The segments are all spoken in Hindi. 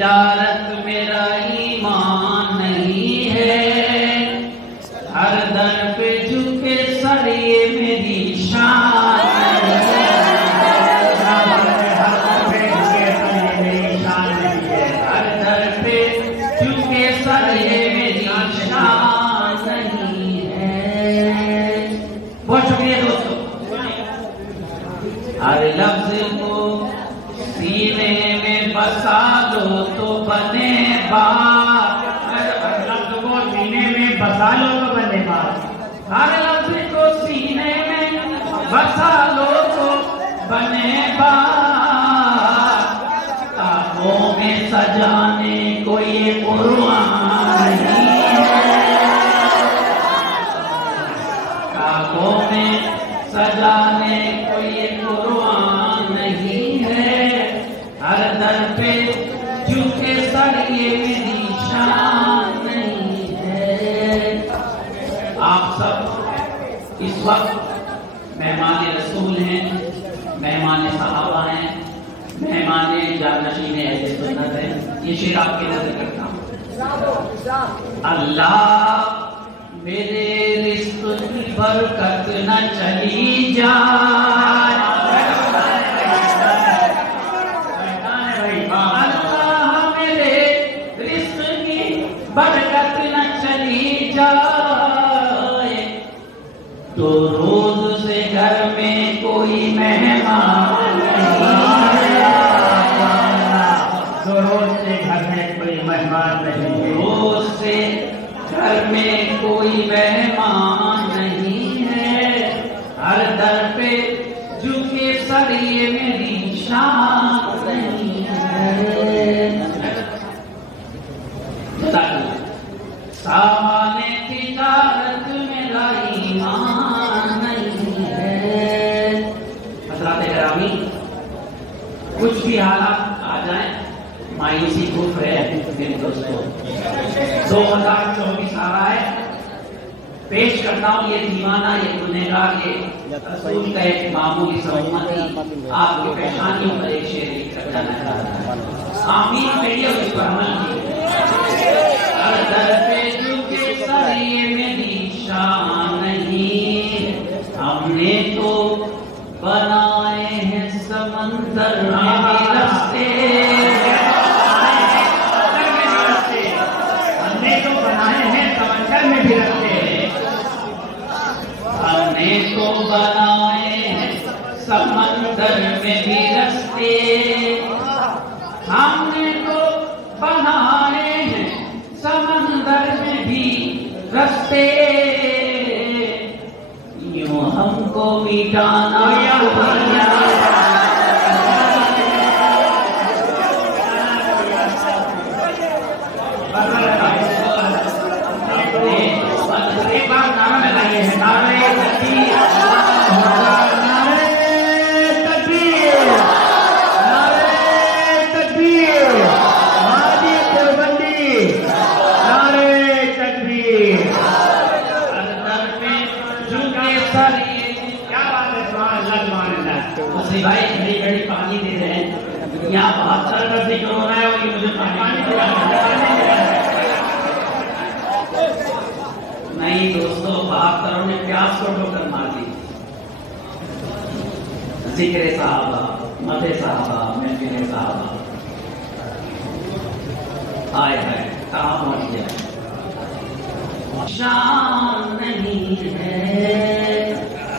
तिजारत मेरा ईमान नहीं है, हर दर पे झुके सर ये मेरी शान नहीं है। हर दर पे झुके सर ये मेरी शान नहीं है। बहुत शुक्रिया दोस्तों। हर लफ्ज को सीने में बसा दो तो बने बात, हर लफ्ज को सीने में बसा लो तो बने बात, हर लफ्ज को सीने में बसा लो तो बने बात। ताकों में सजाने को ये कुर्बान नहीं है, ताकों में सजाने को ये कुर्बान नहीं है। हर दर पे झुके सर ये मेरी शान नहीं है। आप सब इस वक्त मेहमान रसूल हैं, मेहमान सहाबा हैं, मेहमान जानशीन अहले सुन्नत हैं। ये शेर आपके नजर करता हूँ। अल्लाह मेरे रिज़्क़ की बरकत न चली जाए, अल्लाह मेरे रिज़्क़ की बरकत न चली जाए, तो रोज से घर में कोई मेहमान नहीं है, तो रोज से घर में कोई मेहमान नहीं है, रोज से घर में कोई मेहमान नहीं है। हर दर पे झुके सर ये मेरी शान नहीं है। सामाने तिजारत मेरा ईमान नहीं है। हज़रात गिरामी, कुछ भी हालात आ जाए, मायूसी कुफ्र है मेरे दोस्तों। 2024 आ रहा है, पेश करता हूँ ये दीवाना, ये गुनहगार, ये रसूल का एक मामूली सा उम्मती आपकी परेशानियों पर एक शेर लिखकर जाना चाहता है। आमीन कहिए और इस पर अमल कीजिए। हर दर पे झुके सर ये मेरी शान नहीं, हमने तो बनाए हैं समंदर में भी रास्ते, हमने तो बनाए हैं समंदर में भी रास्ते, हमने तो बनाए हैं समंदर में भी रास्ते, हमने तो बनाए हैं समंदर में भी रास्ते, यूं हमको मिटाना भाई बड़ी बड़ी पानी दे रहे हैं, यहाँ 72 का जिक्र हो रहा है और ये मुझे पानी नहीं दोस्तों, 72 ने प्यास को ठोकर मार दी। जिक्र साहबा, मदे साहबा, महफिल साहबा, आए है कहाँ पहुंच गया। शान नहीं है,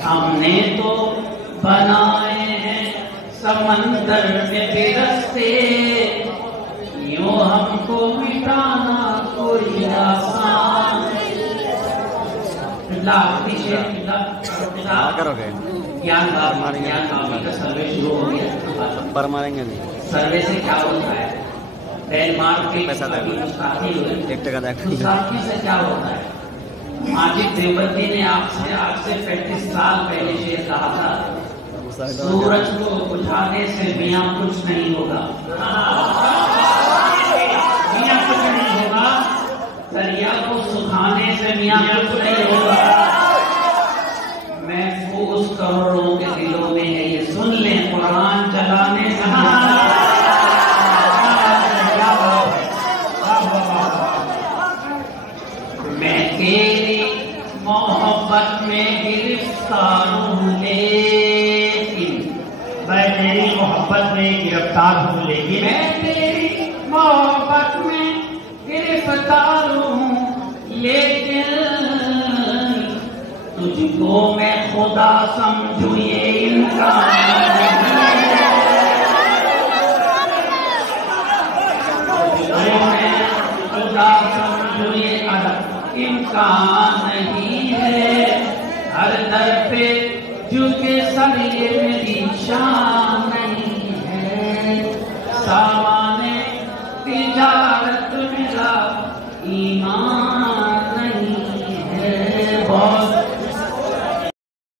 हमने तो बनाए हैं समंदर में भी रास्ते, यूं हमको मिटाना कोई आसान करोगे। ज्ञान का सर्वे शुरू हो गया। पर मारेंगे नहीं, सर्वे से क्या होता है? डेनमार्क के पैसा से क्या होता है? माजिद देवबंदी ने आपसे आज से 35 साल पहले शेर कहा था, सूरज को बुझाने से मियाँ कुछ नहीं होगा, मियाँ कुछ नहीं होगा, दरिया को सुखाने से मियाँ कुछ नहीं होगा। महफूज करोड़ों के दिलों में है ये, सुन लें कुरान चलाने से हूँ लेकिन, मैं तेरी मोहब्बत में गिरफ्तार हूँ लेकिन, मैं तेरी मोहब्बत में गिरफ्तार हूँ लेकिन, तुझको मैं खुदा समझू ये इंसान नहीं है। तुझको मैं खुदा समझू ये इंसान नहीं है। हर दर पे झुके सर ये मेरी शान नहीं है।